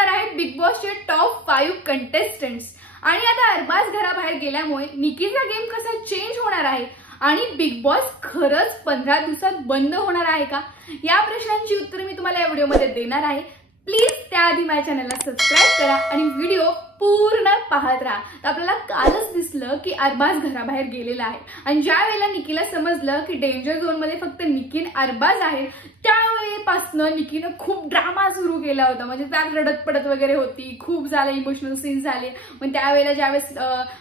असणार आहेत big बॉसचे top 5 contestants. आणि आता अरबाज घराबाहेर गेल्यामुळे निकीचा गेम कसा चेंज होणार आहे आणि बिग बॉस खरंच 15 दिवसात बंद होणार आहे का, या प्रश्नांची उत्तरे मी तुम्हाला या व्हिडिओमध्ये देणार आहे। प्लीज त्याआधी माझ्या चॅनलला सबस्क्राइब करा आणि व्हिडिओ पूर्ण पाहत राहा। तर आपल्याला कालच दिसलं की अरबाज घराबाहेर गेलेला आहे आणि ज्या वेळेला निकीला समजलं की डेंजर झोन मध्ये फक्त निकी आणि अरबाज आहे, त्यावेळेपासून निकीनं खूप ड्रामा सुरू केला होता। म्हणजे त्यात रडत पडत वगैरे होती, खूप झाले, इमोशनल सीन झाले। पण त्यावेळेला ज्यावेळेस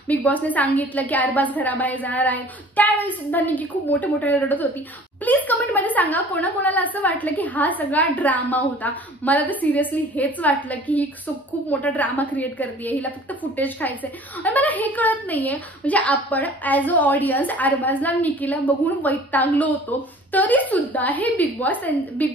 बिग बॉसने सांगितलं की अरबाज घराबाहेर जाणार आहे, त्यावेळी सुद्धा निकी खूप मोठे रडत होती। प्लीज कमेंट मध्ये सांगा कोणाकोणाला असं वाटलं की हा सगळा ड्रामा होता। मला तर सिरियसली हेच वाटलं की ही खूप मोठा ड्रामा क्रिएट करते, हिला फक्त फुटेज खायचंय। आणि मला हे कळत नाहीये, म्हणजे आपण ऍज अ ऑडियन्स अरबाजला निकीला बघून वैतागलो होतो, तरी सुद्धा हे बिग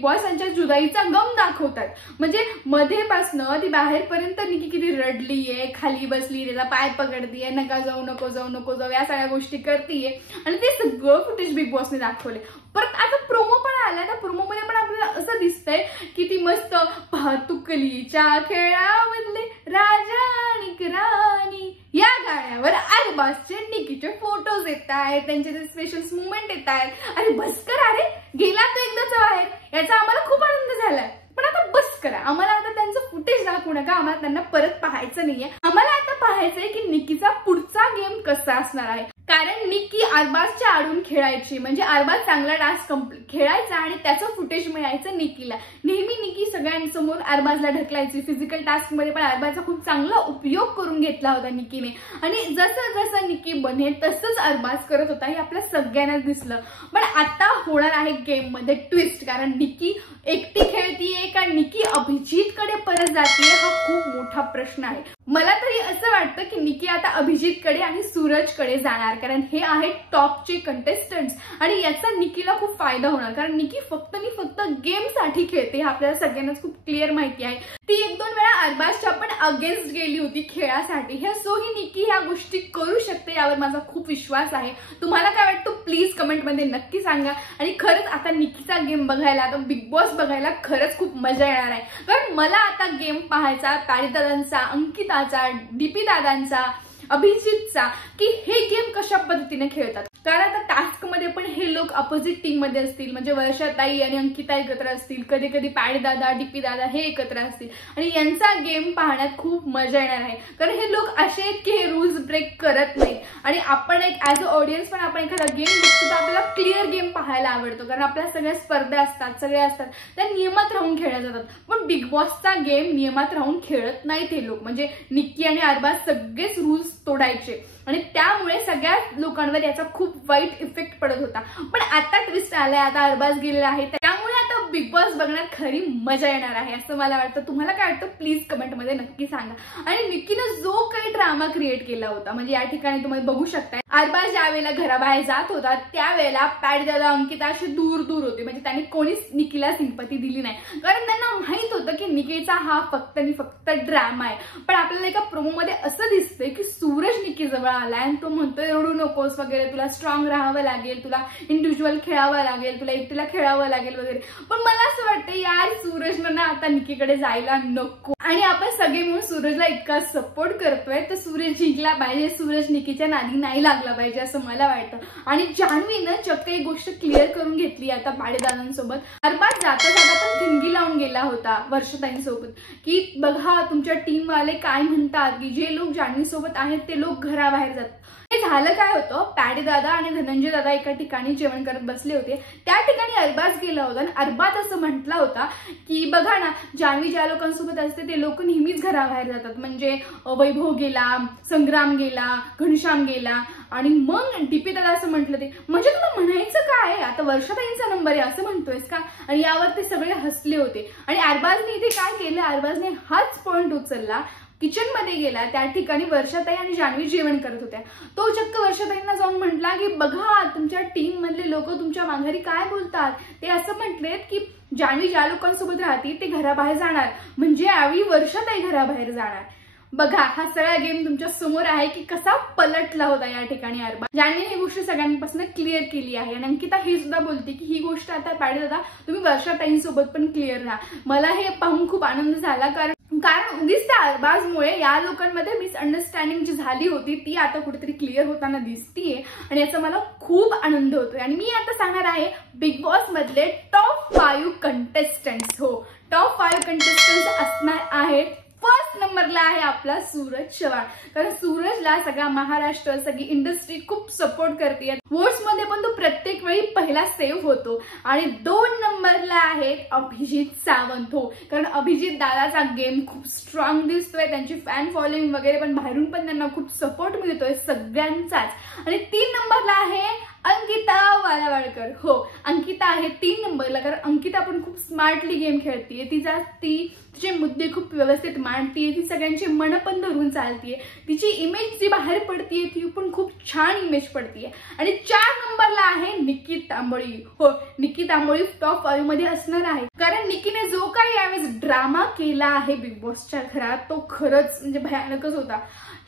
बॉस यांच्या जुदाईचा गम दाखवतात। म्हणजे मध्येपासनं ती बाहेरपर्यंत निकी किती रडलीये, खाली बसली, त्याचा पाय पकडतीये, नका जाऊ नको जाऊ नको जाऊ, या सगळ्या गोष्टी करतीये आणि ते सगळं फुटेज बिग बॉसने दाखवले। परत आता प्रोमो पण आला, त्या प्रोमो मध्ये पण आपल्याला असं दिसतंय की ती मस्त भातुकलीच्या खेळामधले राजा आणि राणी या गाण्यावर अरबाजचे निकीचे फोटोज येत आहेत, त्यांचे ते स्पेशल मुवमेंट येत आहेत। अरे बस कर, अरे गेला तर एकदाच बाहेर, याचा आम्हाला खूप आनंद झालाय, पण आता बस करा। आम्हाला आता त्यांचं फुटेज दाखवू नका, आम्हाला त्यांना परत पाहायचं नाहीये। आम्हाला आता पाहायचंय की निकीचा पुढचा गेम कसा असणार आहे, कारण निकी अरबाजच्या आडून खेळायची, म्हणजे अरबाज चांगला टास्क खेळायचा आणि त्याचं फुटेज मिळायचं निकीला। नेहमी निकी सगळ्यांसमोर अरबाजला ढकलायची, फिजिकल टास्क मध्ये पण अरबाजचा खूप चांगला उपयोग करून घेतला होता निकीने। आणि जसं जसं निकी बनेल तसंच अरबाज करत होता, हे आपल्या सगळ्यांनाच दिसलं। पण आता होणार आहे गेम मध्ये ट्विस्ट, कारण निकी एकटी खेळतीये का निकी अभिजितकडे परत जातीये, हा खूप मोठा प्रश्न आहे। मला तरी असं वाटतं की निकी आता अभिजितकडे आणि सूरजकडे जाणार, कारण हे आहेत टॉपचे कंटेस्टंट्स आणि याचा निकीला खूप फायदा होणार, कारण निकी फक्त गेम साठी खेळते, हे आपल्याला सगळ्यांनाच खूप क्लिअर माहिती आहे। ती 1-2 वेळा अरबाजच्या पण अगेन्स्ट गेली होती खेळासाठी, हे सो ही निकी ह्या गोष्टी करू शकते, यावर माझा खूप विश्वास आहे। तुम्हाला काय वाटतं प्लीज कमेंट मध्ये नक्की सांगा। आणि खरंच आता निकीचा गेम बघायला, आता बिग बॉस बघायला खरंच खूप मजा येणार आहे, कारण मला आता गेम पाहायचा ताडीदादांचा, अंकिताचा, डीपी दादांचा, अभिजितचा, की हे गेम कशा पद्धतीने खेळतात। कारण आता टास्क मध्ये पण हे लोक अपोजिट टीम मध्ये असतील, म्हणजे वर्षाताई आणि अंकिता एकत्र असतील, कधी कधी पॅडी दादा, डीपी दादा हे एकत्र असतील आणि यांचा गेम पाहण्यात खूप मजा येणार आहे। कारण हे लोक असे आहेत की हे रूल्स ब्रेक करत नाहीत आणि आपण एक ऍज अ ऑडियन्स पण आपण एखादा गेम बघतो तर आपल्याला क्लिअर गेम पाहायला आवडतो, कारण आपल्या सगळ्या स्पर्धा असतात, सगळे असतात, त्या नियमात राहून खेळल्या जातात। पण बिग बॉसचा गेम नियमात राहून खेळत नाहीत हे लोक, म्हणजे निकी आणि अरबाज सगळेच रूल्स तोडायचे आणि त्यामुळे सगळ्या लोकांवर याचा खूप वाईट इफेक्ट पडत होता। पण आता ट्विस्ट आलाय, आता अरबाज गेलेला आहे, त्यामुळे आता बिग बॉस बघण्यात खरी मजा येणार आहे असं मला वाटतं। तुम्हाला काय वाटतं प्लीज कमेंट मध्ये नक्की सांगा। आणि निकीनं जो काही ड्रामा क्रिएट केला होता, म्हणजे या ठिकाणी तुम्ही बघू शकता अरबाज ज्या वेळेला घराबाहेर जात होता त्यावेळेला पॅडी दादा, अंकिता अशी दूर होते, म्हणजे त्यांनी कोणीच निकीला सिंपती दिली नाही, कारण त्यांना माहित होतं की निकीचा हा फक्त आणि फक्त ड्रामा आहे। पण आपल्याला एका प्रोमो मध्ये असं दिसतंय की सूरज निकी जवळ आलाय आणि तो म्हणतोय रडू नकोस वगैरे, तुला स्ट्रॉंग राहावं लागेल, तुला इंडिव्हिज्युअल खेळावं लागेल, तुला एकटीला खेळावं लागेल वगैरे। पण मला असं वाटतं यार सूरजनं ना आता निकीकडे जायला नको, आणि आपण सगळे मिळून सूरजला इतका सपोर्ट करतोय तर सूरज जिंकला पाहिजे, सूरज निकीच्या नादी नाही लागला पाहिजे असं मला वाटतं। आणि जान्हवीनं चक्क एक गोष्ट क्लिअर करून घेतली आता पाडेदादांसोबत। अरबाज जाता पण ठिणगी लावून गेला होता वर्षताईंसोबत की बघा तुमच्या टीम वाले काय म्हणतात की जे लोक जान्हवी सोबत आहेत ते लोक घराबाहेर जातात। हे झालं काय होतं, पॅडी दादा आणि धनंजय दादा एका ठिकाणी जेवण करत बसले होते, त्या ठिकाणी अरबाज गेला होता आणि अरबाज असं म्हटला होता की बघा ना जान्हवी ज्या लोकांसोबत असते ते लोक नेहमीच घराबाहेर जातात, म्हणजे वैभव गेला, संग्राम गेला, घनश्याम गेला। आणि मग डीपी दादा असं म्हटलं, ते म्हणजे तुला म्हणायचं काय, आता वर्षाताईंचा नंबर आहे असं म्हणतोयस का। आणि यावर ते सगळे हसले होते आणि अरबाजने इथे काय केलं, अरबाजने हाच पॉइंट उचलला, किचन मध्ये गेला, त्या ठिकाणी वर्षाताई आणि जान्हवी जेवण करत होत्या, तो चक्क वर्षाताईंना जाऊन म्हटला की बघा तुमच्या टीम मधले लोक तुमच्या माघारी काय बोलतात, ते असं म्हटलेत की जान्हवी ज्या लोकांसोबत राहते ते घराबाहेर जाणार, म्हणजे यावेळी वर्षाताई घराबाहेर जाणार। बघा हा सगळा गेम तुमच्या समोर आहे की कसा पलटला होता या ठिकाणी अरबाज। जान्हवीने ही गोष्ट सगळ्यांपासून क्लिअर केली आहे आणि अंकिता हे सुद्धा बोलते की ही गोष्ट आता पॅडी दादा तुम्ही वर्षाताईंसोबत पण क्लिअर राहा। मला हे पाहून खूप आनंद झाला, कारण कारण उगीच त्या अरबाजमुळे या लोकांमध्ये मिसअंडरस्टँडिंग जी झाली होती ती आता कुठेतरी क्लिअर होताना दिसतीये आणि याचा मला खूप आनंद होतोय। आणि मी आता सांगणार आहे बिग बॉस मधले टॉप 5 कंटेस्टंट्स। हो, टॉप 5 कंटेस्टंट्स असणार आहेत। फर्स्ट नंबरला आहे आपला सूरज चव्हाण, कारण सूरजला सगळा महाराष्ट्र, सगळी इंडस्ट्री खूप सपोर्ट करते। वोट्स मध्ये पण तो प्रत्येक वेळी पहिला सेव्ह होतो। आणि 2 नंबरला आहेत अभिजित सावंत। हो, कारण अभिजित दादाचा गेम खूप स्ट्रॉंग दिसतोय, त्यांची फॅन फॉलोइंग वगैरे पण बाहेरून पण त्यांना खूप सपोर्ट मिळतोय सगळ्यांचाच। आणि 3 नंबरला आहे अंकिता वालावळकर। हो, अंकिता आहे 3 नंबरला, कारण अंकिता पण खूप स्मार्टली गेम खेळतीये। तिचे मुद्दे खूप व्यवस्थित मांडतीये, ती सगळ्यांची मन पण धरून चालतीये, तिची इमेज जी बाहेर पडतीये ती पण खूप छान इमेज पडतीये। आणि 4 नंबरला आहे निकी तांबोळी। हो, निकी तांबोळी टॉप 5 मध्ये असणार आहे, कारण निकीने जो काही यावेळेस ड्रामा केला आहे बिग बॉसच्या घरात तो खरंच म्हणजे भयानकच होता।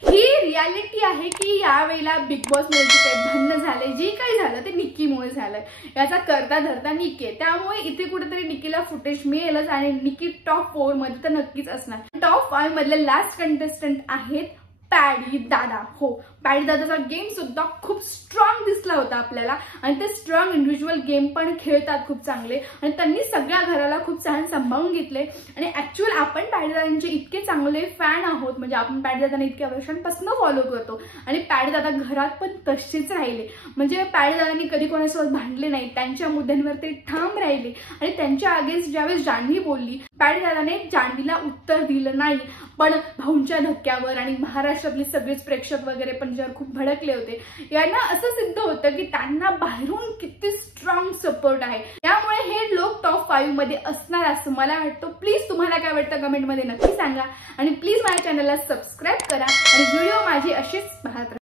ही रियालिटी आहे की यावेळेला बिग बॉस मध्ये जे काही भांडण झाले, जे काही झालं ते निकीमुळे झालंय, याचा करता धरता निकी आहे। त्यामुळे इथे कुठेतरी निकीला फुटेज मिळेलच आणि निकी टॉप 4 मध्ये तर नक्कीच असणार। टॉप 5 मधले लास्ट कंटेस्टंट आहेत पॅडी दादा। हो, पॅडी दादाचा गेम सुद्धा खूप स्ट्रॉंग दिसला होता आपल्याला आणि ते स्ट्रॉंग इंडिव्हिज्युअल गेम पण खेळतात खूप चांगले आणि त्यांनी सगळ्या घराला खूप छान सांभाळून घेतले। आणि ऍक्च्युअल आपण पॅडी दादांचे इतके चांगले फॅन आहोत, म्हणजे आपण पॅडी दादांना इतक्या वर्षांपासून फॉलो करतो आणि पॅडी दादा घरात पण तशीच राहिले, म्हणजे पॅडी दादांनी कधी कोणासोबत भांडले नाही, त्यांच्या मुद्द्यांवर ते ठाम राहिले। आणि त्यांच्या अगेन्स्ट ज्यावेळेस जान्हवी बोलली, पॅडी दादाने जान्हवीला उत्तर दिलं नाही, पण भाऊंच्या धक्क्यावर आणि महाराष्ट्रातले सगळेच प्रेक्षक वगैरे पण ज्यावर खूप भडकले होते, यांना असं सिद्ध होतं की त्यांना बाहेरून किती स्ट्रॉंग सपोर्ट आहे। त्यामुळे हे लोक टॉप 5 मध्ये असणार असं मला वाटतं। प्लीज तुम्हाला काय वाटतं कमेंटमध्ये नक्की सांगा आणि प्लीज माझ्या चॅनलला सबस्क्राईब करा आणि व्हिडिओ माझे असेच पाहत राहा।